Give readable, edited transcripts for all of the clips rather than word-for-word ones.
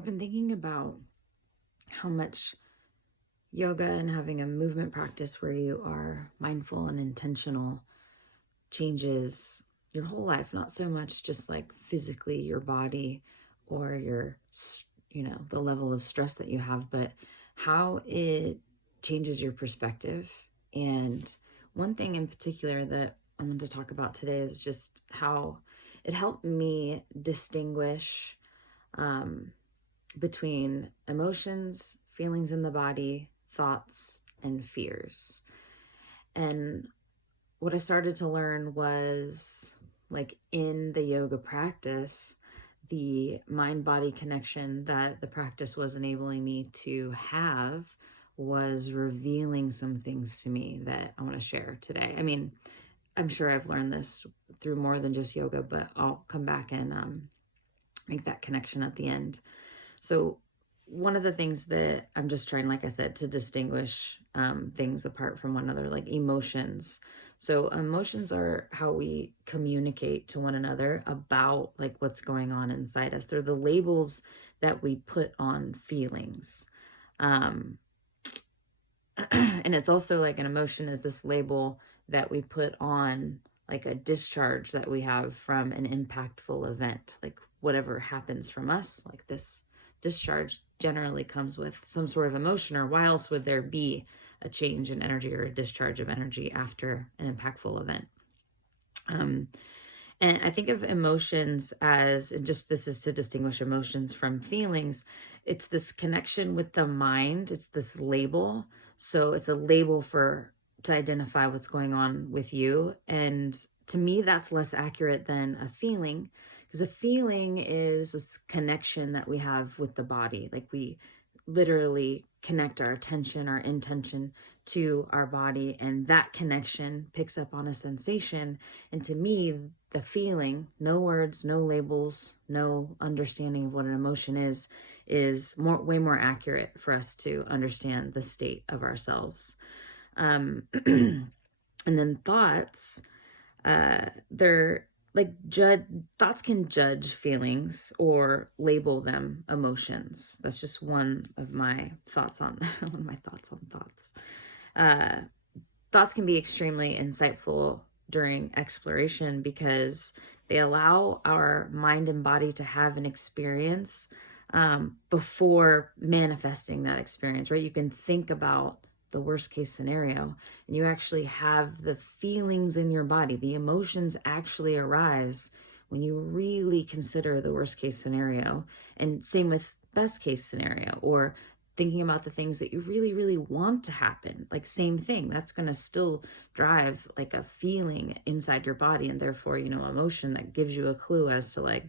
I've been thinking about how much yoga and having a movement practice where you are mindful and intentional changes your whole life, not so much just like physically your body or the level of stress that you have, but how it changes your perspective. And one thing in particular that I want to talk about today is just how it helped me distinguish um, between emotions, feelings in the body, thoughts, and fears. And what I started to learn was like in the yoga practice, the mind body connection that the practice was enabling me to have was revealing some things to me that I want to share today. I mean, I'm sure I've learned this through more than just yoga, but I'll come back and make that connection at the end. So, one of the things that I'm just trying, like I said, to distinguish things apart from one another, like emotions. So, emotions are how we communicate to one another about like what's going on inside us. They're the labels that we put on feelings. Um, and it's also like an emotion is this label that we put on like a discharge that we have from an impactful event, like whatever happens from us, like this discharge generally comes with some sort of emotion, or why else would there be a change in energy or a discharge of energy after an impactful event? Um, and I think of emotions as, and just this is to distinguish emotions from feelings, it's this connection with the mind, it's this label. So it's a label for to identify what's going on with you. And to me, that's less accurate than a feeling, because a feeling is this connection that we have with the body. Like we literally connect our attention, our intention to our body, and that connection picks up on a sensation. And to me, the feeling, no words, no labels, no understanding of what an emotion is way more accurate for us to understand the state of ourselves. And then thoughts, they're like thoughts can judge feelings or label them emotions. That's just one of my thoughts on one of my thoughts on thoughts. Uh, Thoughts can be extremely insightful during exploration because they allow our mind and body to have an experience before manifesting that experience, right? You can think about the worst case scenario and you actually have the feelings in your body. The emotions actually arise when you really consider the worst case scenario. And same with best case scenario, or thinking about the things that you really, really want to happen. Like same thing, that's going to still drive like a feeling inside your body, and therefore, emotion that gives you a clue as to like,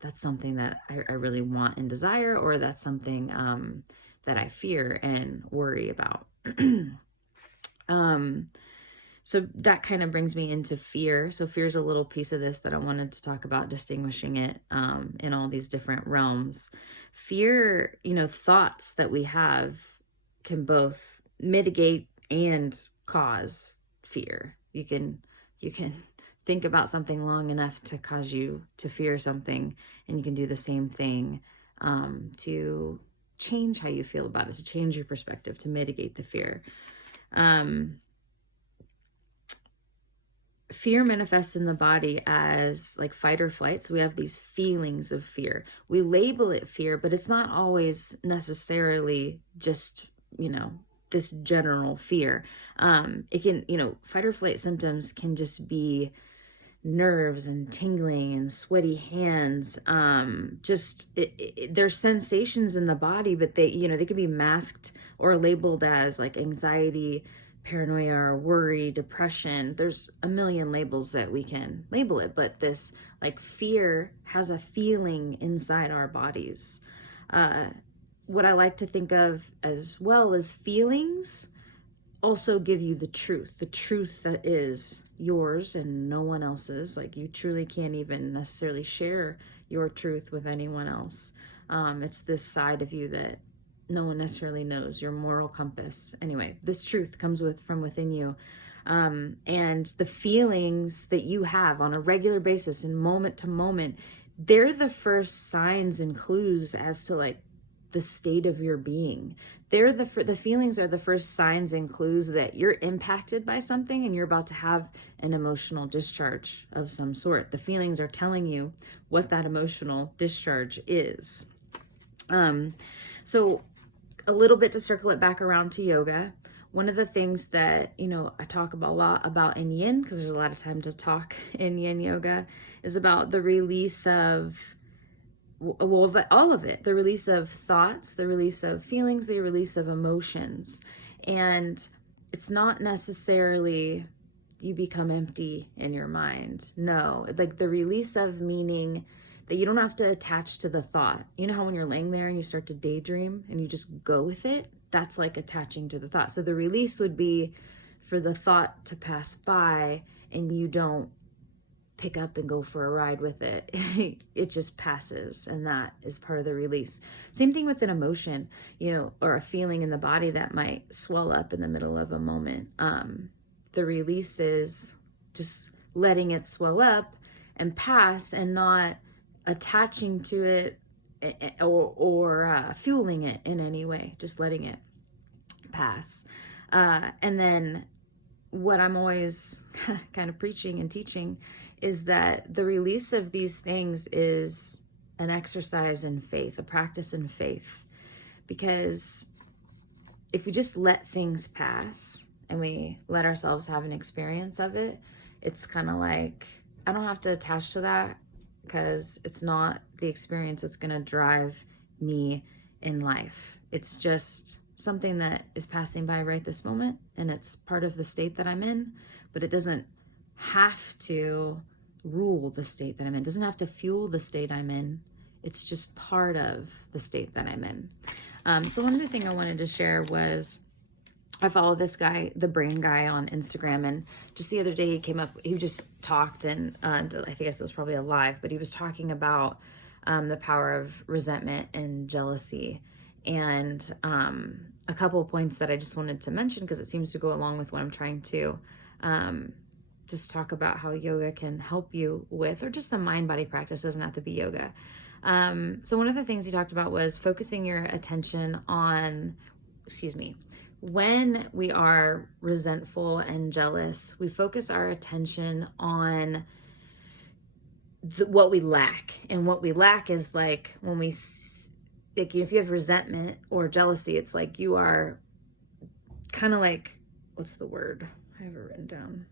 that's something that I really want and desire, or that's something that I fear and worry about. um, so that kind of brings me into fear. So fear is a little piece of this that I wanted to talk about, distinguishing it in all these different realms. Fear, thoughts that we have can both mitigate and cause fear. You can think about something long enough to cause you to fear something, and you can do the same thing to change how you feel about it, to change your perspective, to mitigate the fear. Fear manifests in the body as like fight or flight. So we have these feelings of fear. We label it fear, but it's not always necessarily just, this general fear. It can, fight or flight symptoms can just be nerves and tingling and sweaty hands. There's sensations in the body, but they can be masked or labeled as like anxiety, paranoia, or worry, depression. There's a million labels that we can label it, but this like fear has a feeling inside our bodies. What I like to think of as well as feelings also give you the truth that is yours and no one else's. Like you truly can't even necessarily share your truth with anyone else. It's this side of you that no one necessarily knows, your moral compass. Anyway, this truth comes from within you. And the feelings that you have on a regular basis and moment to moment, they're the first signs and clues as to like the state of your being. They're the feelings are the first signs and clues that you're impacted by something and you're about to have an emotional discharge of some sort. The feelings are telling you what that emotional discharge is. So a little bit to circle it back around to yoga. One of the things that, I talk about a lot about in yin, because there's a lot of time to talk in yin yoga, is about the release of, well, all of it, the release of thoughts, the release of feelings, the release of emotions. And it's not necessarily you become empty in your mind. No, like the release of meaning that you don't have to attach to the thought. You know how when you're laying there and you start to daydream and you just go with it? That's like attaching to the thought. So the release would be for the thought to pass by and you don't pick up and go for a ride with it. It just passes, and that is part of the release. Same thing with an emotion, or a feeling in the body that might swell up in the middle of a moment. The release is just letting it swell up and pass and not attaching to it or fueling it in any way, just letting it pass. And then what I'm always kind of preaching and teaching is that the release of these things is an exercise in faith, a practice in faith. Because if we just let things pass and we let ourselves have an experience of it, it's kind of like, I don't have to attach to that because it's not the experience that's going to drive me in life. It's just something that is passing by right this moment, and it's part of the state that I'm in, but it doesn't have to rule the state that I'm in. It doesn't have to fuel the state I'm in. It's just part of the state that I'm in. So one other thing I wanted to share was I follow this guy, the brain guy, on Instagram, and just the other day he came up, he just talked, and I think it was probably a live, but he was talking about the power of resentment and jealousy. And a couple of points that I just wanted to mention because it seems to go along with what I'm trying to just talk about how yoga can help you with, or just a mind-body practice, doesn't have to be yoga. So one of the things he talked about was focusing your attention on, when we are resentful and jealous, we focus our attention on what we lack. And what we lack is like when we, like if you have resentment or jealousy, it's like you are kind of like, what's the word? I have it written down.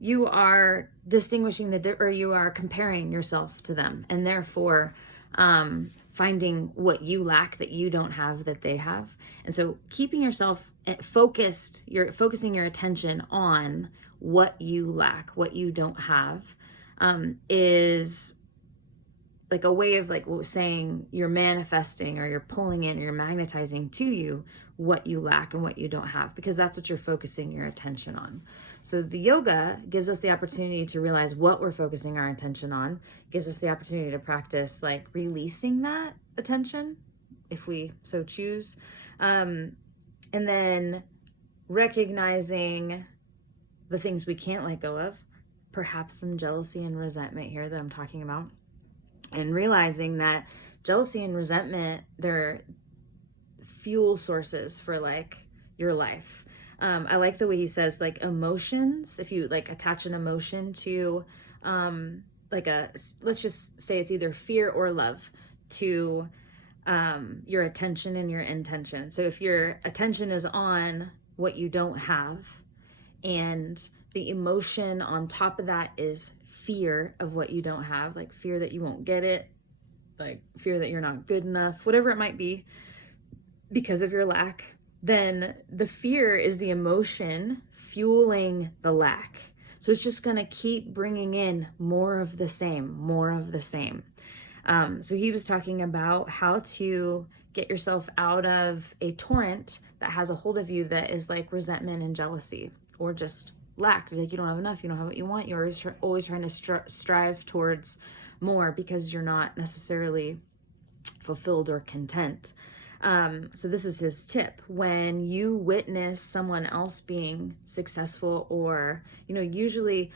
You are distinguishing or you are comparing yourself to them, and therefore finding what you lack that you don't have that they have. And so keeping yourself focused, you're focusing your attention on what you lack, what you don't have, is like a way of like saying you're manifesting or you're pulling in or you're magnetizing to you what you lack and what you don't have, because that's what you're focusing your attention on. So the yoga gives us the opportunity to realize what we're focusing our attention on, gives us the opportunity to practice like releasing that attention if we so choose. And then recognizing the things we can't let go of, perhaps some jealousy and resentment here that I'm talking about. And realizing that jealousy and resentment, they're fuel sources for like your life. I like the way he says like emotions, if you like attach an emotion to like let's just say it's either fear or love to your attention and your intention. So if your attention is on what you don't have and the emotion on top of that is fear of what you don't have, like fear that you won't get it, like fear that you're not good enough, whatever it might be, because of your lack, then the fear is the emotion fueling the lack. So it's just going to keep bringing in more of the same, more of the same. So he was talking about how to get yourself out of a torrent that has a hold of you that is like resentment and jealousy, or just lack. Like you don't have enough, you don't have what you want, you're always trying to strive towards more because you're not necessarily fulfilled or content. So this is his tip. When you witness someone else being successful, or, usually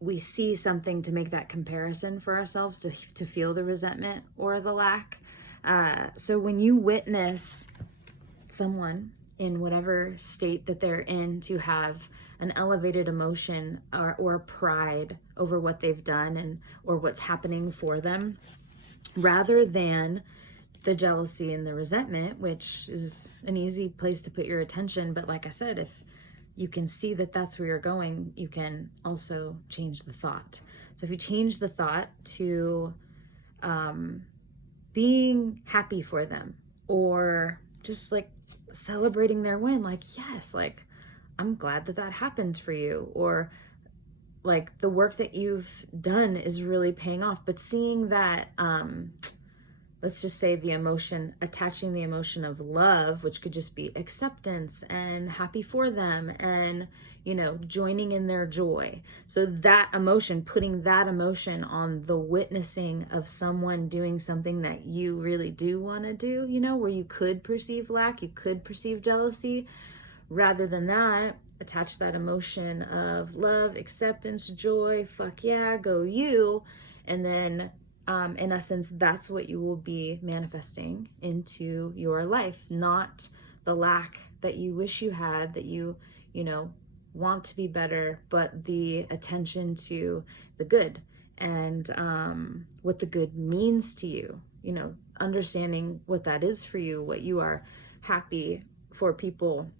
we see something to make that comparison for ourselves to feel the resentment or the lack. So when you witness someone in whatever state that they're in to have an elevated emotion or pride over what they've done and or what's happening for them, rather than the jealousy and the resentment, which is an easy place to put your attention. But like I said, if you can see that that's where you're going, you can also change the thought. So if you change the thought to being happy for them, or just like celebrating their win, like, yes, like, I'm glad that that happened for you, or like the work that you've done is really paying off. But seeing that, let's just say the emotion, attaching the emotion of love, which could just be acceptance and happy for them and, you know, joining in their joy. So that emotion, putting that emotion on the witnessing of someone doing something that you really do want to do, you know, where you could perceive lack, you could perceive jealousy. Rather than that, attach that emotion of love, acceptance, joy, fuck yeah, go you. And then in essence, that's what you will be manifesting into your life, not the lack that you wish you had, that you know, want to be better, but the attention to the good and what the good means to you, you know, understanding what that is for you, what you are happy for people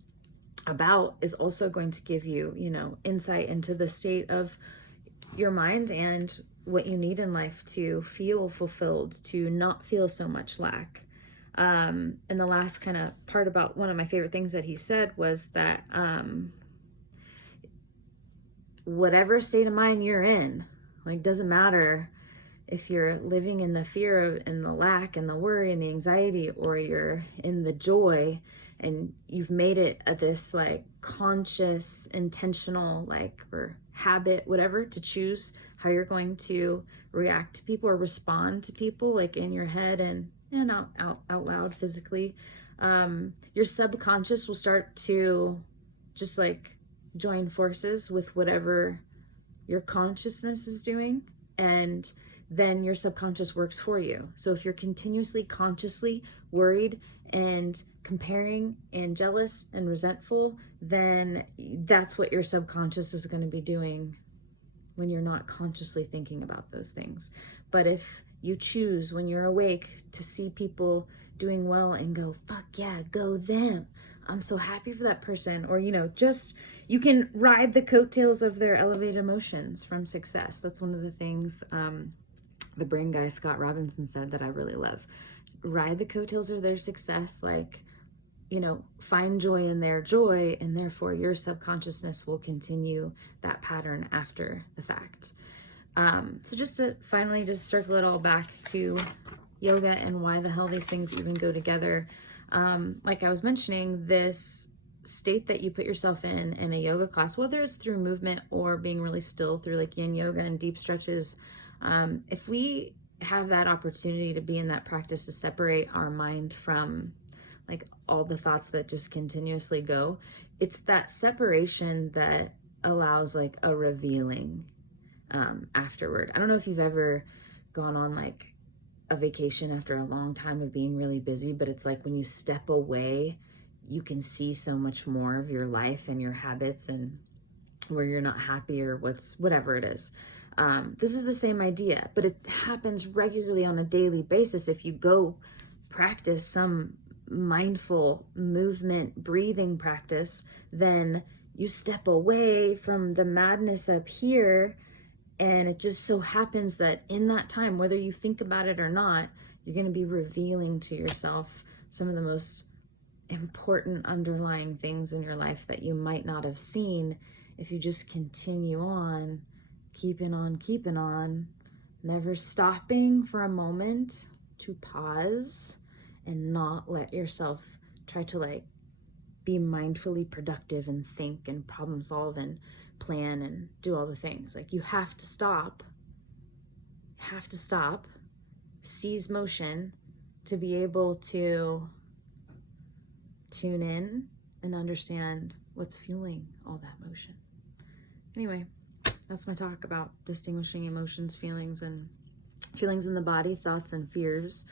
about is also going to give you, you know, insight into the state of your mind and what you need in life to feel fulfilled, to not feel so much lack. And the last kind of part about one of my favorite things that he said was that whatever state of mind you're in, like, doesn't matter if you're living in the fear and the lack and the worry and the anxiety, or you're in the joy and you've made it a this like conscious, intentional, like, or habit, whatever, to choose how you're going to react to people or respond to people, like in your head and out loud physically. Your subconscious will start to just like join forces with whatever your consciousness is doing, and then your subconscious works for you. So if you're continuously consciously worried and comparing and jealous and resentful, then that's what your subconscious is going to be doing when you're not consciously thinking about those things. But if you choose when you're awake to see people doing well and go, fuck yeah, go them, I'm so happy for that person, or, you know, just, you can ride the coattails of their elevated emotions from success. That's one of the things the brain guy Scott Robinson said that I really love. Ride the coattails of their success, like, you know, find joy in their joy, and therefore your subconsciousness will continue that pattern after the fact. So just to finally just circle it all back to yoga and why the hell these things even go together. Like I was mentioning, this state that you put yourself in a yoga class, whether it's through movement or being really still through like yin yoga and deep stretches, if we have that opportunity to be in that practice, to separate our mind from like all the thoughts that just continuously go, it's that separation that allows like a revealing afterward. I don't know if you've ever gone on like a vacation after a long time of being really busy, but it's like when you step away, you can see so much more of your life and your habits and where you're not happy or whatever it is. This is the same idea, but it happens regularly on a daily basis. If you go practice some mindful movement, breathing practice, then you step away from the madness up here, and it just so happens that in that time, whether you think about it or not, you're going to be revealing to yourself some of the most important underlying things in your life that you might not have seen if you just continue on, keeping on, never stopping for a moment to pause and not let yourself try to like be mindfully productive and think and problem solve and plan and do all the things. Like, you have to stop, seize motion to be able to tune in and understand what's fueling all that motion. Anyway, that's that's my talk about distinguishing emotions, feelings in the body, thoughts and fears,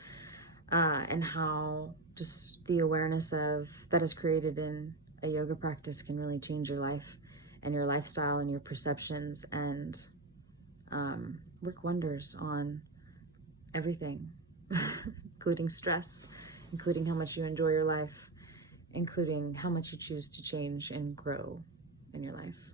and how just the awareness of that is created in a yoga practice can really change your life and your lifestyle and your perceptions, and work wonders on everything, including stress, including how much you enjoy your life, including how much you choose to change and grow in your life.